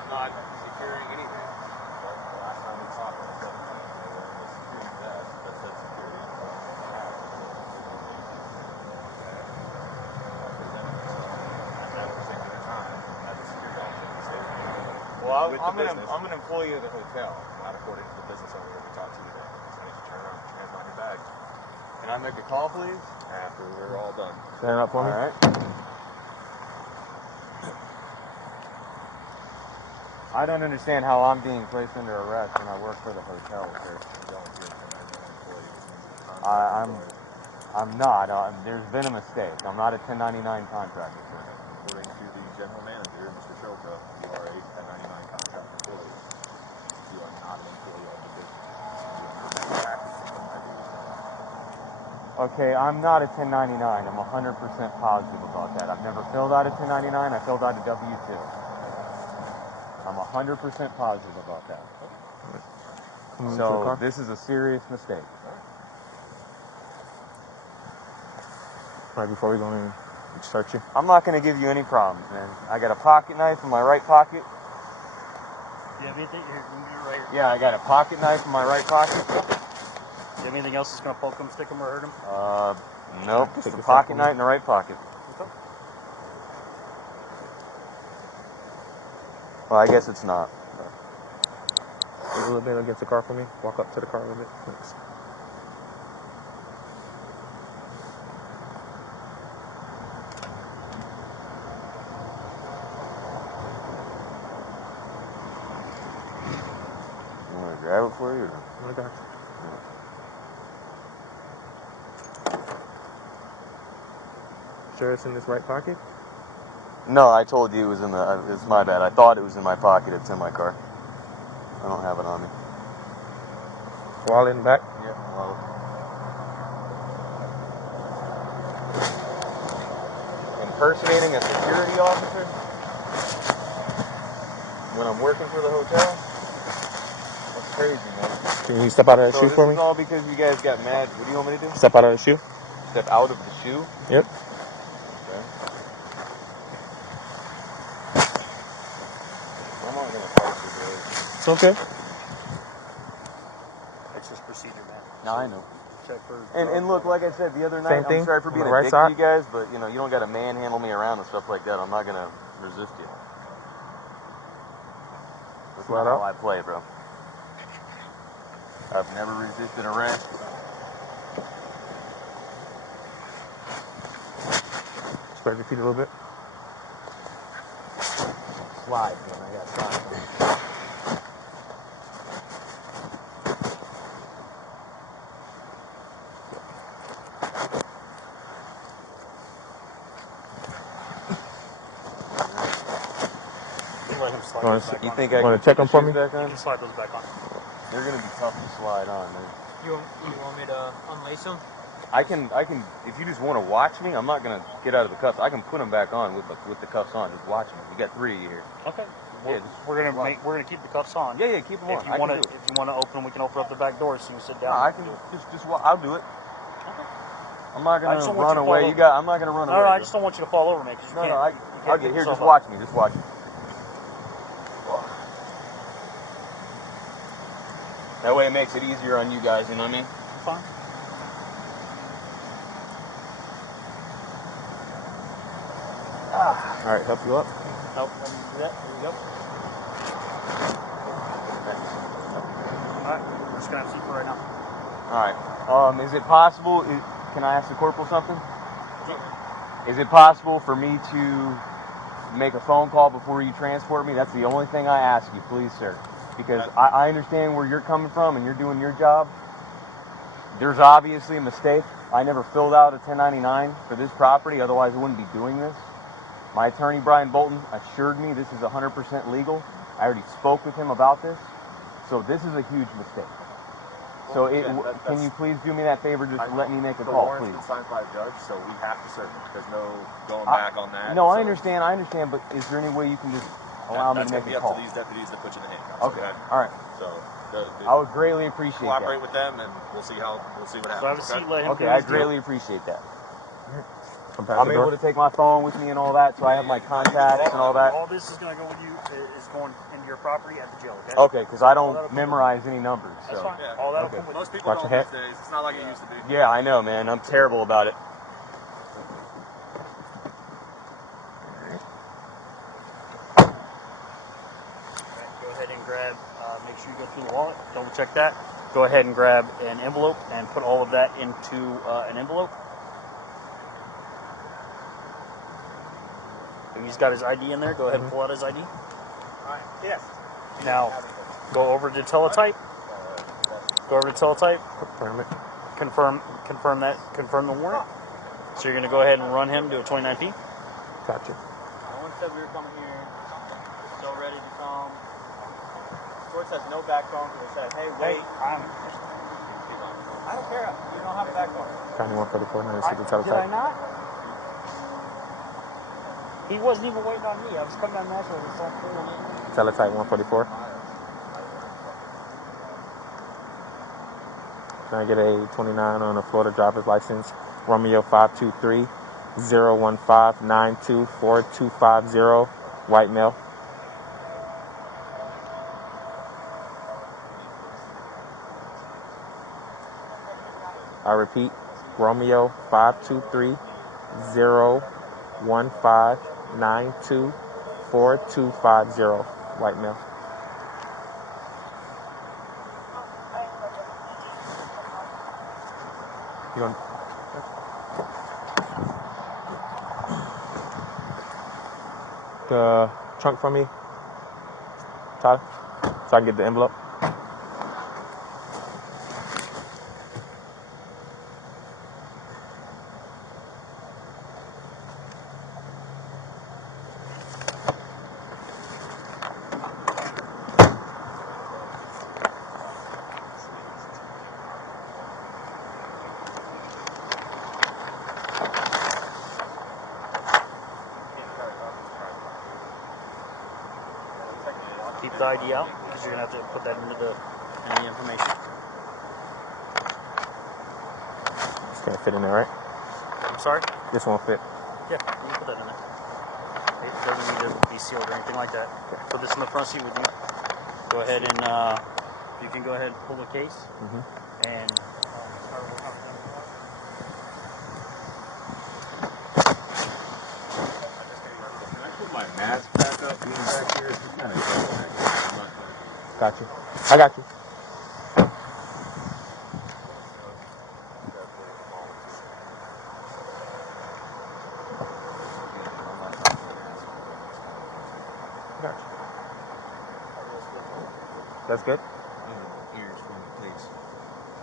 I'm not securing anything. The last time we talked, I said they were in the security desk that said security. Well, I'm an employee of the hotel. Not according to the business owner that we talked to today. So I need you to turn around and hands on your bag. Can I make a call, please? After we're all done. Stand up for me. All right. I don't understand how I'm being placed under arrest when I work for the hotel, sir. I'm not. There's been a mistake. I'm not a 1099 contractor, sir. According to the general manager, Mr. Shoka, you are a 1099 contract employee. You are not an employee of the business. You are not practicing the business. Okay, I'm not a 1099. I'm 100% positive about that. I've never filled out a 1099. I filled out a W-2. I'm 100% positive about that. So this is a serious mistake. Right before we go in, search you. I'm not going to give you any problems, man. I got a pocket knife in my right pocket. Do you have anything? Here, you can do it right here. Yeah, I got a pocket knife in my right pocket. Do you have anything else that's going to poke him, stick him, or hurt him? Nope. Just a pocket knife in the right pocket. Okay. Well, I guess it's not. A little bit against the car for me. Walk up to the car a little bit. Thanks. You want to grab it for you? Or? I got you. Sure it's in this right pocket? No, I told you it was in the. It's my bad. I thought it was in my pocket. It's in my car. I don't have it on me. Wallet in the back? Yeah, wallet. Impersonating a security officer when I'm working for the hotel? That's crazy, man. Can you step out of that shoe for me? This is all because you guys got mad. What do you want me to do? Step out of the shoe? Step out of the shoe? Yep. Okay. I'm not gonna fight you, guys. It's okay. That's just procedure, man. No, I know. Check for. And look, like I said the other night, Same thing. I'm sorry for being a Right dick side. to you guys, but you know, you don't gotta manhandle me around and stuff like that. I'm not gonna resist you. That's not how I play, bro. I've never resisted arrest. Spread your feet a little bit. Slide, man. I got slide. Let him slide those back You on. think I wanna can check put them for the me? shoes back You on? can slide those back on. They're gonna be tough to slide on, man. You want me to unlace them? I can. If you just want to watch me, I'm not gonna get out of the cuffs. I can put them back on with the cuffs on. Just watch me. You got 3 of you here. Okay. Yeah, We're gonna keep the cuffs on. Yeah, keep them on. If you want to open them, we can open up the back door so you can sit down. No, I can I'll do it. Okay. I'm not I just gonna don't want run you to away. fall over. I'm not gonna run No, away. I just don't want you to fall over, man. No, I'll get here. Just watch me. Just watch me. That way it makes it easier on you guys. You know what I mean? Fine. All right, help you up. Help. Let me do that. There we go. All right. I'm just gonna have seat for right now. All right. Is it possible? Can I ask the corporal something? Is it possible for me to make a phone call before you transport me? That's the only thing I ask you, please, sir. Because I understand where you're coming from and you're doing your job. There's obviously a mistake. I never filled out a 1099 for this property, otherwise I wouldn't be doing this. My attorney, Brian Bolton, assured me this is 100% legal. I already spoke with him about this. So this is a huge mistake. So can you please do me that favor, just to let me make a call, please? The warrant's been signed by a judge, so we have to serve it. There's no going back on that. No, I understand, but is there any way you can just allow me to make a call? That's going to be up to these deputies to put you in the handcuffs. Okay, all right. So I would greatly appreciate that. cooperate with them, and we'll see what happens. So have a seat. Let him. Okay, I greatly appreciate that. Come past I'm the able door. to take my phone with me and all that, so I have my contacts and all that. All this is going to go with you, is going into your property at the jail, okay? Okay, because I don't memorize any numbers. That's So. fine. Yeah. All that'll Okay. come with Most people Watch don't your these head. days. It's not like it used to be. Yeah, I know, man. I'm terrible about it. Go ahead and grab, make sure you go through the wallet, double check that. Go ahead and grab an envelope and put all of that into an envelope. If he's got his ID in there, go ahead and pull out his ID. Alright, yes. Now, go over to teletype. Go over to teletype. Permit. Confirm the warrant. So you're going to go ahead and run him to a 29P. Gotcha. No one said we were coming here. So ready to come. Court says no back phone. They said, hey, wait. I don't care. You don't have a back phone. County 144, now you see the Did I teletype. not? He wasn't even waiting on me. I was coming down Nashville with some fool. Teletype 144. Can I get a 29 on a Florida driver's license? Romeo 523 015 92 4250. White male. I repeat, Romeo 523 015 92 4250. White male. You want the trunk from me, Tyler? So I can get the envelope. Keep the ID out because you're going to have to put that into the information. Just can't fit in there, right? I'm sorry? This won't fit. Yeah, you can put that in there. It doesn't need to be sealed or anything like that. Put this in the front seat with you. Go ahead and you can go ahead and pull the case and Can I put my mask back up? Being back here, it's kind of dark back here. I'm not gonna- Got you. I got you. Got you. That's good. Ears from the police.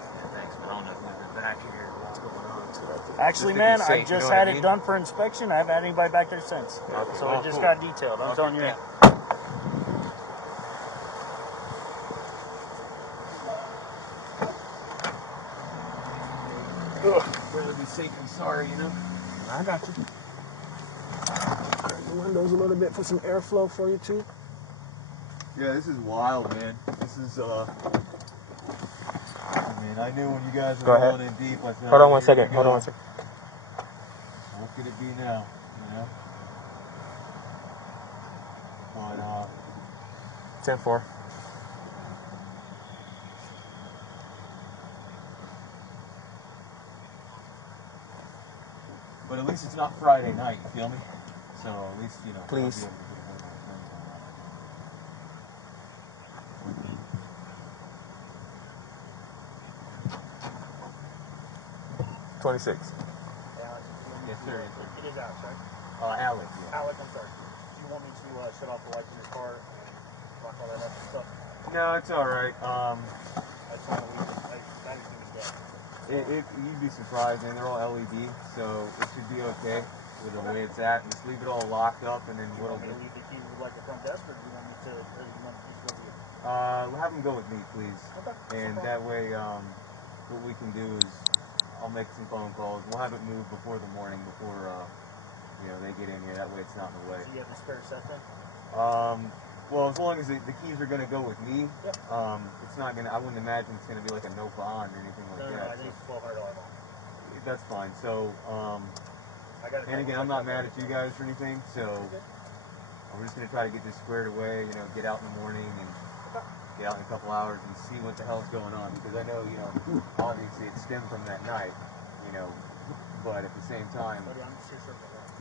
Yeah, thanks, man. I don't know who's been back here. What's going on? actually, Just to be man, safe, I you know just what I had mean? it done for inspection. I haven't had anybody back there since. Okay. So Oh, it just cool. got detailed. I'm telling you. yeah. Rather be safe than sorry, you know? I got you. The windows a little bit for some airflow for you too. Yeah, this is wild, man. This is, I mean, I knew when you guys Go were ahead. rolling in deep. I said, Hold on one here second. we Hold on go. one second. What could it be now? You know? But, 10-4. but at least it's not Friday night, you feel me? So at least, you know. I'll be Please. able to get a hold of my friends on that. 26. Yes, sir. Yes, sir. It is out, right? Alex, yeah. Alex, I'm sorry. Do you want me to shut off the lights in his car? Lock all that up and stuff? No, it's all right. I just want to leave that is You'd be surprised, man. They're all LED, so it should be okay with the way it's at. Just leave it all locked up, and then Do you what'll want me to leave the key with like the front desk, or do you want me to? Or do you want me to go with you? have them go with me, please. Okay. And that way, what we can do is I'll make some phone calls. We'll have it moved before the morning, before they get in here. That way, it's not in the way. Do you have the spare set then? Well, as long as the keys are gonna go with me, Yep. it's not gonna. I wouldn't imagine it's gonna be like a no bond or anything like No, that. I think it's $1,200 bond. That's fine. So, And again, I'm not mad at you guys or anything, so we're just gonna try to get this squared away. You know, get out in the morning and get out in a couple hours and see what the hell's going on. Because I know, you know, obviously it stemmed from that night, you know, but at the same time,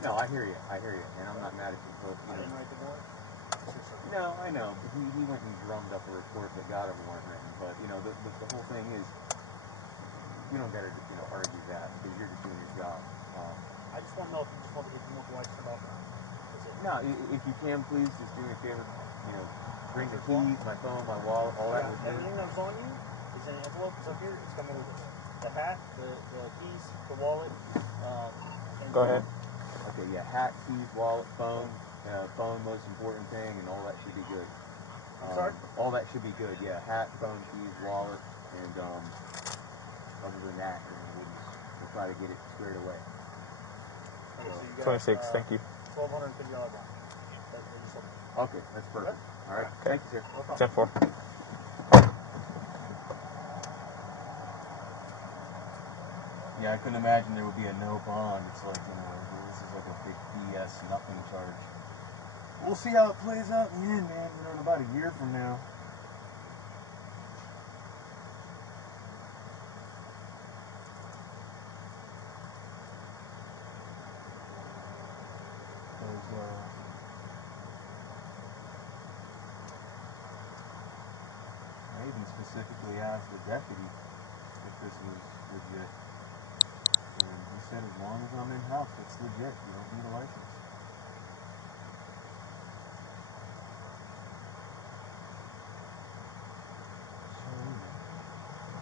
no, I hear you, and I'm not mad at you, but you know. No, I know. He went and drummed up a report that got him warrant written, but you know, the whole thing is, you don't gotta, you know, argue that because you're just doing your job. I just want to know if you just want to get the lights turned off or not. No, if you can, please just do me a favor. You know, bring the keys, my phone, my wallet, all that. Everything that's on you is in an envelope. It's up here. It's coming with it. The hat, the keys, the wallet. And Go ahead. Okay, yeah, hat, keys, wallet, phone. Phone, most important thing, and all that should be good. I'm sorry? All that should be good. Yeah, hat, phone, keys, wallet, and other than that, we'll try to get it squared away. Okay, so you got, 26. Thank you. $1,250 bond. Okay, that's perfect. All right, thank you, sir. 10-4. Yeah, I couldn't imagine there would be a no bond. It's like, you know, this is like a big BS nothing charge. We'll see how it plays out in the end, man. You know, in about a year from now. I even specifically asked the deputy if this was legit. And he said as long as I'm in-house, it's legit. You don't need a license.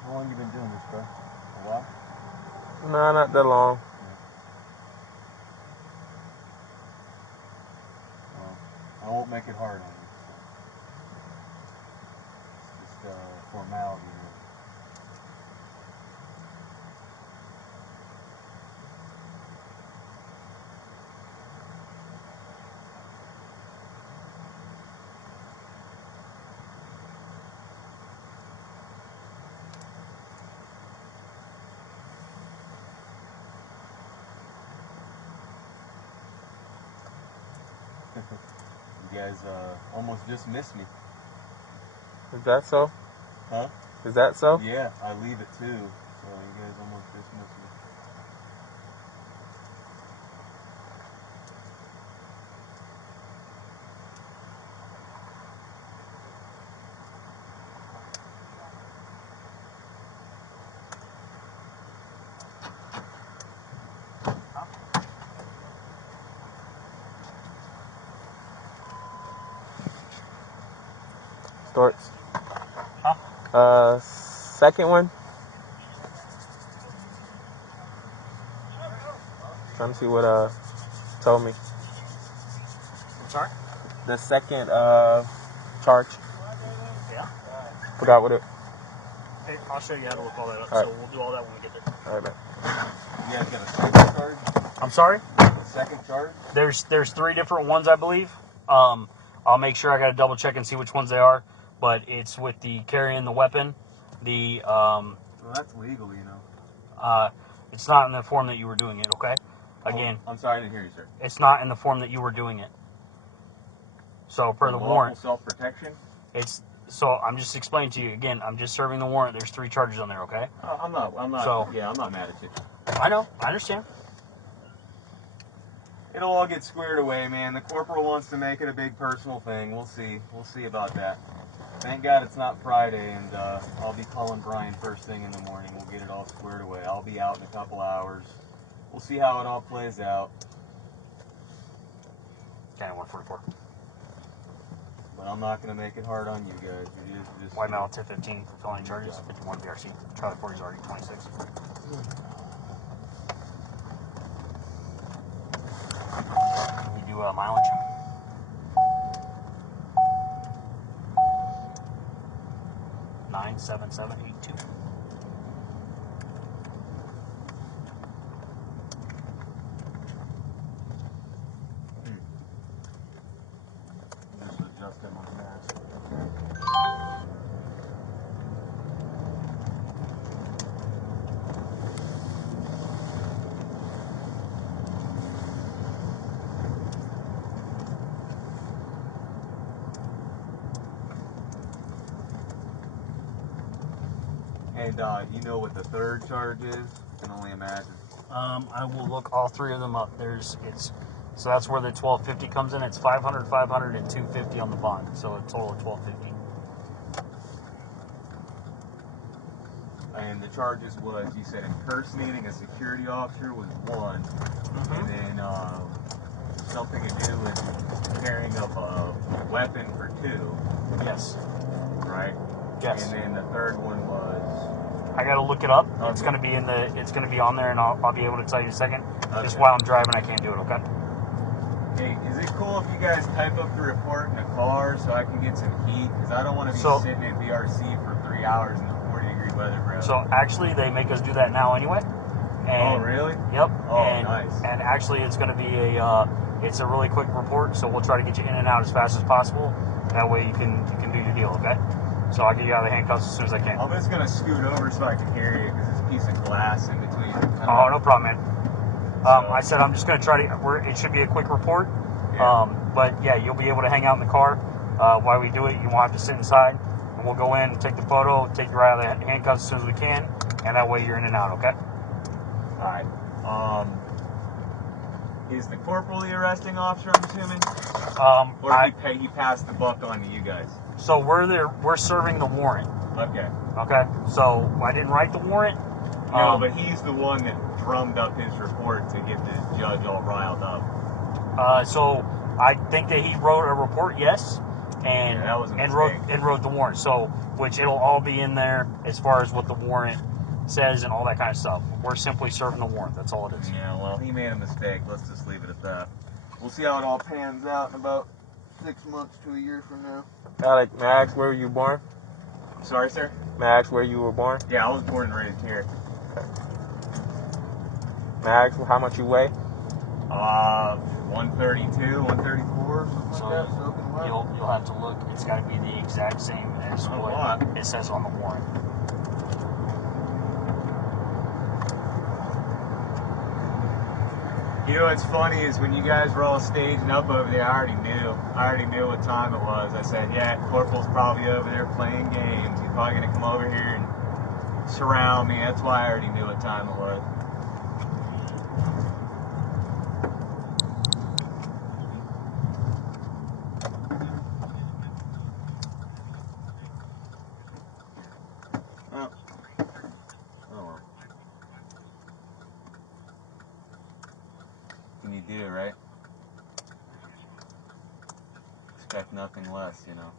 How long you been doing this, bro? A while? Nah, not that long. Well, I won't make it hard on you. It's just a formality. You know? You guys almost just missed me. Is that so? Huh? Is that so? Yeah, I leave it too. So you guys almost just missed me. Starts. Huh? Second one. Trying to see what told me. I'm sorry? The second charge. Yeah? Forgot what it. Hey, I'll show you how to look all that up. All right. So we'll do all that when we get there. All right, man. You guys got a second charge? I'm sorry? A second charge? There's 3 different ones, I believe. I'll make sure I got to double check and see which ones they are. But it's with the carrying the weapon. The Well, that's legal, you know. it's not in the form that you were doing it. Okay. Again, I'm sorry, I didn't hear you, sir. it's not in the form that you were doing it. So for the warrant, self-protection. it's so I'm just explaining to you again. I'm just serving the warrant. There's 3 charges on there. Okay. I'm not. So- yeah, I'm not mad at you. I know. I understand. It'll all get squared away, man. The corporal wants to make it a big personal thing. We'll see. We'll see about that. Thank God it's not Friday, and I'll be calling Brian first thing in the morning. We'll get it all squared away. I'll be out in a couple hours. We'll see how it all plays out. Okay, 144. But I'm not going to make it hard on you guys. It is just... White Mountain 1015 for felony charges. 51 BRC. Charlie 40 is already 26. You do mileage? $97782. Just adjusting my mask. And you know what the third charge is? I can only imagine. I will look all three of them up. So that's where the 1250 comes in. It's 500, 500, and 250 on the bond. So a total of 1250. And the charges was, you said impersonating a security officer was one, and then something to do with carrying up a weapon for two. Yes. Right. Yes. And then the third one was. I gotta look it up. Okay. It's gonna be It's gonna be on there, and I'll be able to tell you in a second. Okay. Just while I'm driving, I can't do it. Okay. Hey, is it cool if you guys type up the report in the car so I can get some heat? Because I don't want to be sitting at BRC for 3 hours in the 40-degree weather, bro. So actually, they make us do that now anyway. And, oh, really? Yep. Oh, and, nice. And actually, it's going to be it's a really quick report. So we'll try to get you in and out as fast as possible. That way you can do your deal. Okay. So I'll get you out of the handcuffs as soon as I can. I'm just gonna scoot over so I can hear you because there's a piece of glass in between. Oh, no problem, man. I said I'm just gonna try to. It should be a quick report. Yeah. But yeah, you'll be able to hang out in the car while we do it. You won't have to sit inside, and we'll go in and take the photo, take you right out of the handcuffs as soon as we can, and that way you're in and out. Okay. All right. Is the corporal the arresting officer? I'm assuming. Or he passed the buck on to you guys. So we're serving the warrant. Okay. Okay. So I didn't write the warrant. No, but he's the one that drummed up his report to get the judge all riled up. So I think that he wrote a report, yes, and that was a wrote the warrant. So which it'll all be in there as far as what the warrant says and all that kind of stuff. We're simply serving the warrant. That's all it is. Yeah. Well, he made a mistake. Let's just leave it at that. We'll see how it all pans out in about 6 months to a year from now. Alec, may I ask where you were born? Sorry, sir? May I ask where you were born? Yeah, I was born and raised here. May I ask how much you weigh? 132, 134, something like that. Soaking wet. You'll have to look. It's got to be the exact same as what it says on the warrant. You know what's funny is when you guys were all staging up over there, I already knew what time it was. I said, yeah, Corporal's probably over there playing games. He's probably going to come over here and surround me. That's why I already knew what time it was. Oh. Can you do, right? Expect nothing less, you know.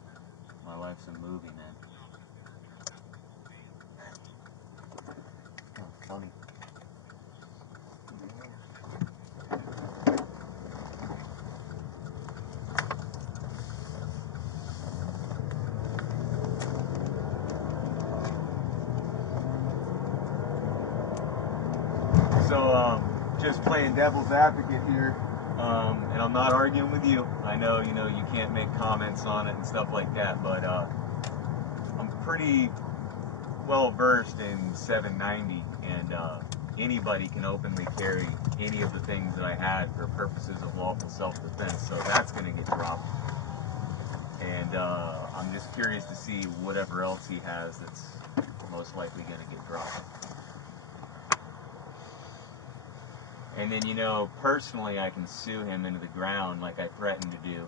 My life's a movie, man. Oh, funny. So, just playing devil's advocate here, and I'm not arguing with you. I know, you can't make comments on it and stuff like that, but I'm pretty well versed in 790, and anybody can openly carry any of the things that I had for purposes of lawful self-defense, so that's going to get dropped. And I'm just curious to see whatever else he has that's most likely going to get dropped. And then, personally, I can sue him into the ground like I threatened to do,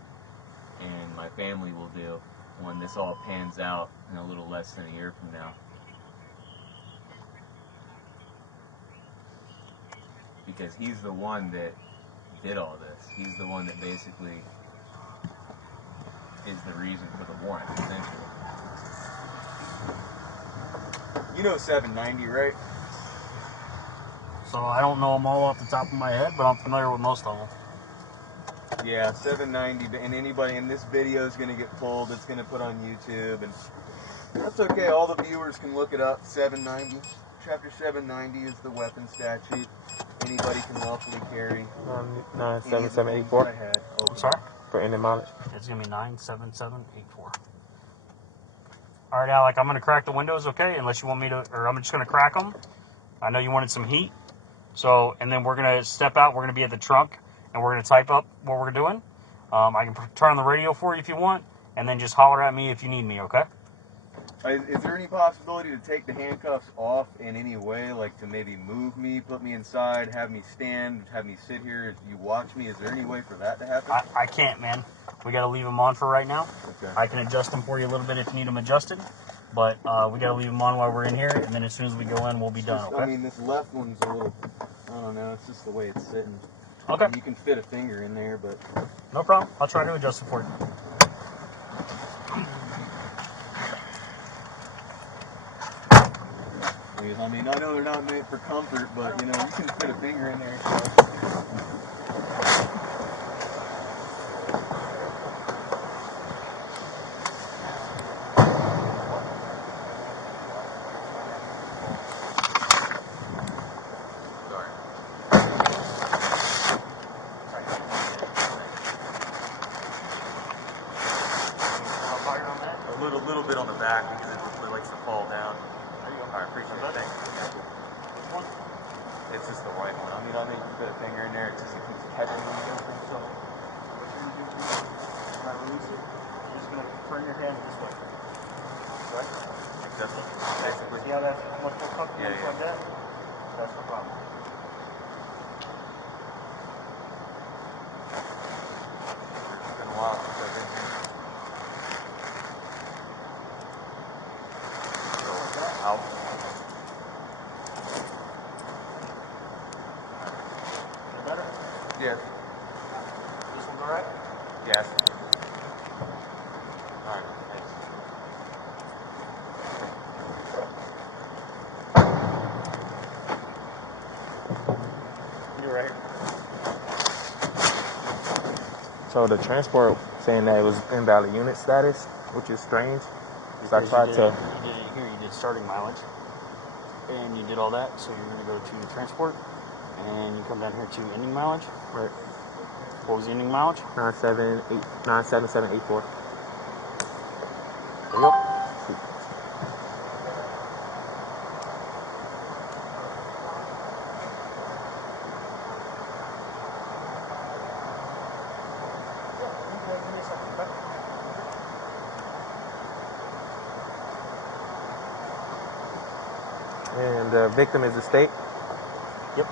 and my family will do when this all pans out in a little less than a year from now. Because he's the one that did all this. He's the one that basically is the reason for the warrant, essentially. You know 790, right? So I don't know them all off the top of my head, but I'm familiar with most of them. Yeah, 790, and anybody in this video is going to get pulled. It's going to put on YouTube, and that's okay. All the viewers can look it up. 790, Chapter 790 is the weapon statute. Anybody can lawfully carry. 97784. I'm sorry? For any mileage. It's going to be 97784. All right, Alec, I'm going to crack the windows, okay? Unless you want me to, or I'm just going to crack them. I know you wanted some heat. So, and then we're going to step out. We're going to be at the trunk, and we're going to type up what we're doing. I can turn on the radio for you if you want, and then just holler at me if you need me, okay? Is there any possibility to take the handcuffs off in any way, like to maybe move me, put me inside, have me stand, have me sit here, if you watch me? Is there any way for that to happen? I can't, man. We got to leave them on for right now. Okay. I can adjust them for you a little bit if you need them adjusted, but we got to leave them on while we're in here, and then as soon as we go in, we'll be done, okay? I mean, this left one's a little, I don't know, it's just the way it's sitting. Okay. I mean, you can fit a finger in there, but... No problem. I'll try to adjust it for you. I mean, I know they're not made for comfort, but, you know, you can fit a finger in there. A little bit on the back because it likes to fall down. I appreciate it. Thanks. It's just the white one. I mean, I think you put a finger in there, it's just it keeps catching when you go for so. What you're going to do when I release it, you're just going to turn your hand this way. Right? Basically. See how that's much more comfortable Yeah. like that? That's no problem. It's been a while since I've been here. I'll... Better? Yes. This one's alright? Yes. Alright, thanks. You're right. So the transport saying that it was invalid unit status, which is strange. Because I tried to. You did it here, you did starting mileage, and you did all that, so you're going to go to transport, and you come down here to ending mileage. Right. What was the ending mileage? 97784. There you go. And the victim is the state. Yep.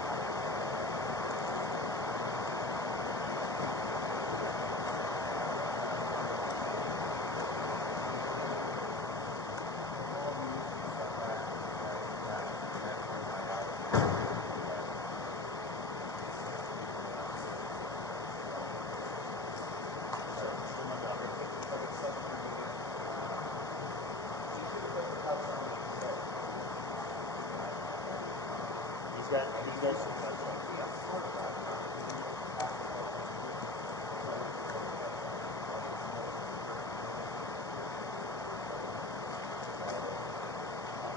These guys.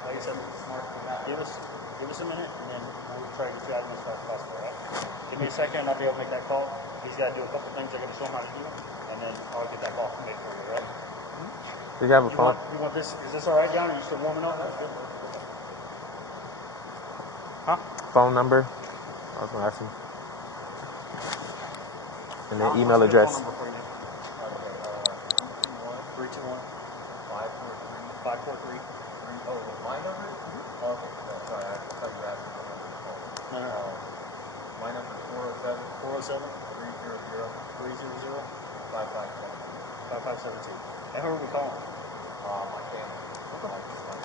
Like I said, give us a minute, and then we'll try to get you out as fast as possible, all right? Give me a second, and I'll be able to make that call. He's got to do a couple things. I got to show him how to do it, and then I'll get that call made for you, all right? Do you have a phone? You want this? Is this all right, John? Are you still warming up? That's good. Huh? Phone number? I was going to ask him. And then email address. Phone number for you. 321 543. Oh, is it my number? Okay, no, sorry, I thought you asked me what number to call. No. My number is 407 407 300 5517. 5517. And who are we calling? My family. My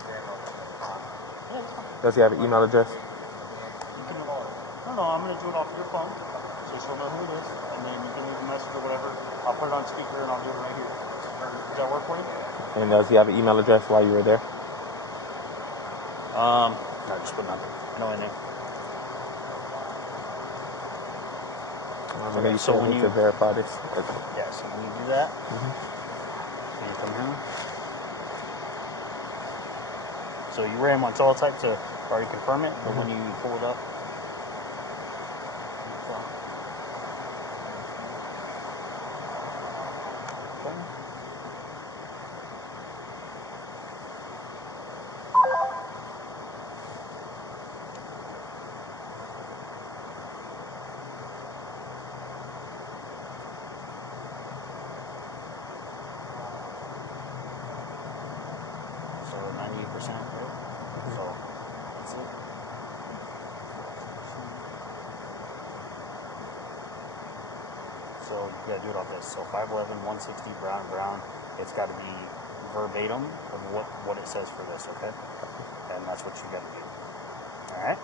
grandma was in the pot. Yeah, that's fine. Does he have an email address? No, I'm going to do it off your phone, so she'll know who it is, and then you can leave a message or whatever. I'll put it on speaker, and I'll do it right here. Does that work for you? And does he have an email address while you were there? No, just put nothing. No in there. I'm going to need so when to you- verify this. Yeah, so when you do that, and you come here. So you ran my all type to already confirm it, but when you pull it up, so So you gotta do it off this. So 511, 160, brown. It's got to be verbatim of what it says for this, okay? And that's what you gotta do. All right.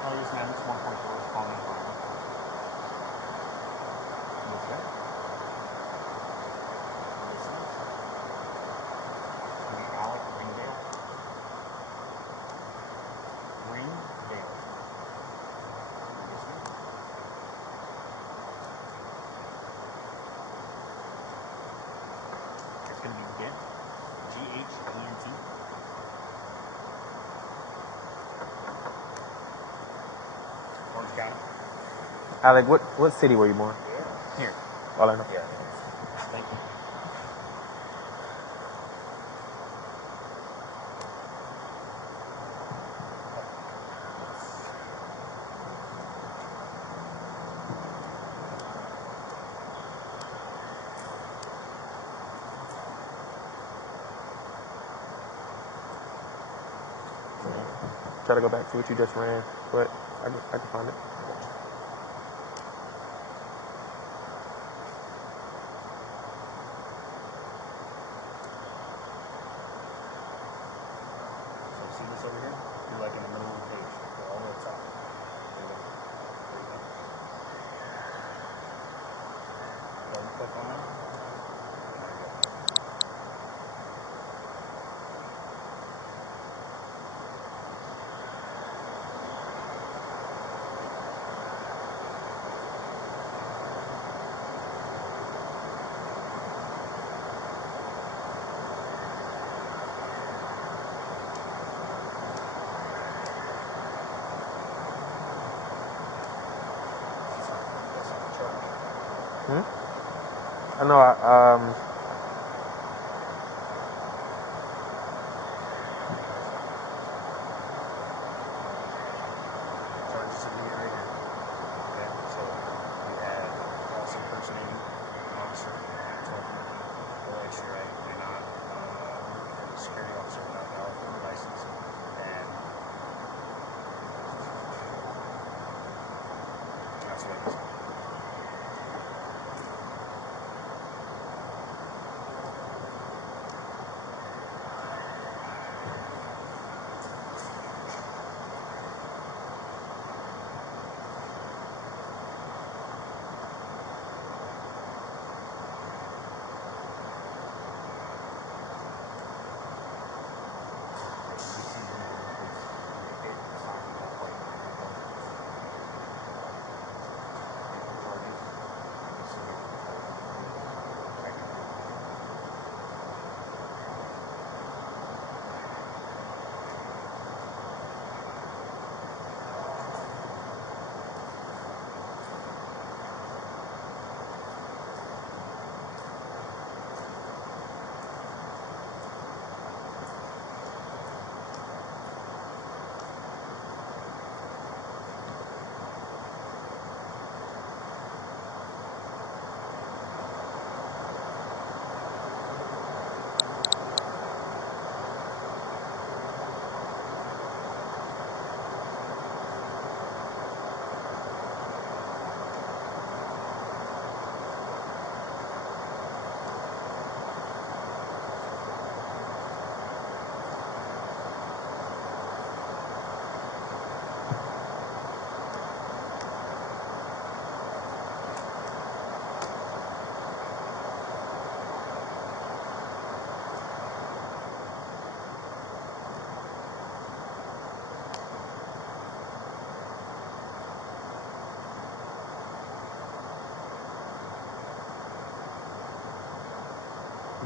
Oh, yes, ma'am. It's 1.4. It's calling me. Yes, sir. Yes, sir. Alec Ringdale. Ringdale. Yes, sir. It's going to be Gent. G-H-E-N-T. Orange County. Alec, what city were you born? Here. Orlando. Yeah. Thank you. Try to go back to what you just ran, but I can find it. So see this over here? You're like in the middle of the page. Go all the way top. Double click on that. There you go. I know. Charges to do right here. Okay, so we had false impersonating an officer, so alleged, right? You're not a security officer without valid license, and that's what it is.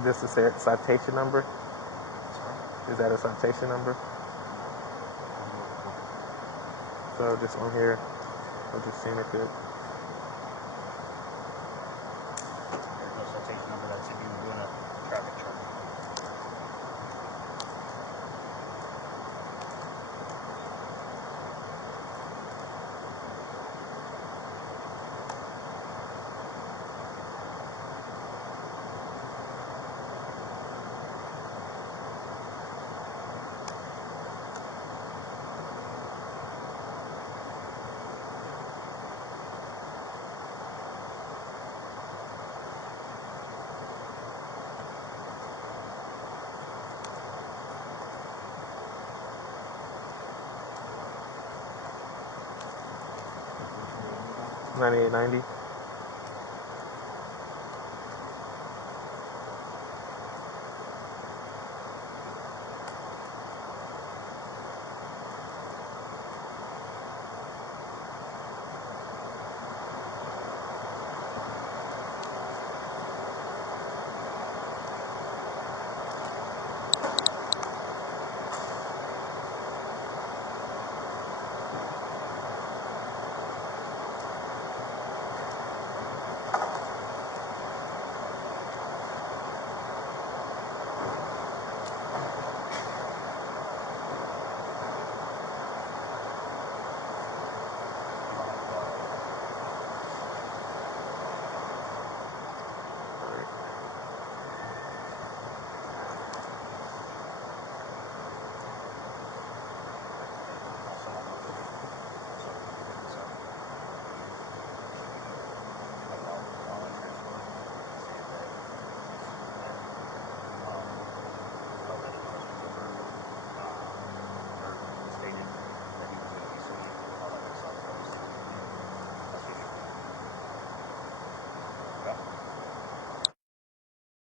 This is a citation number. Is that a citation number? So just on here, I'm just seeing if it. There's no citation number. That should be doing a traffic charge. $98.90.